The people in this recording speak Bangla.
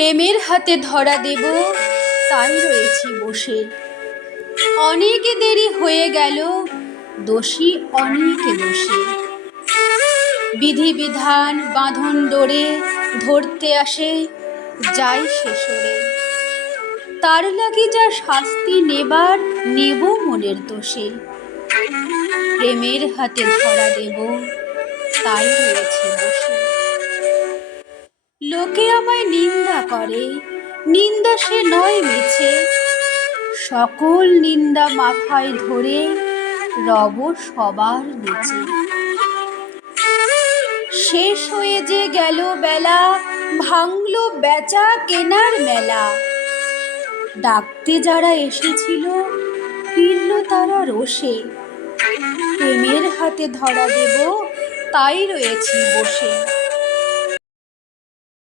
প্রেমের হাতে ধরা দেব, তাই রয়েছি বসে। অনেক দেরি হয়ে গেল, দোষী অনেকে দোষে। বিধি বিধান বাঁধন ডোরে ধরতে আসে, যাই সে সরে। তার লাগি যা শাস্তি নেবার, নেব মনের দোষে। প্রেমের হাতে ধরা দেব, তাই রয়েছে বসে। লোকে আমায় নিন্দা করে, নিন্দা সে নয় মিছে। সকল নিন্দা মাথায় ধরে রব সবার নিচে। শেষ হয়ে যে গেল বেলা, ভাঙলো বেচা কেনার মেলা। ডাকতে যারা এসেছিল, ফিরল তারা রোষে। প্রেমের হাতে ধরা দেব, তাই রয়েছি বসে।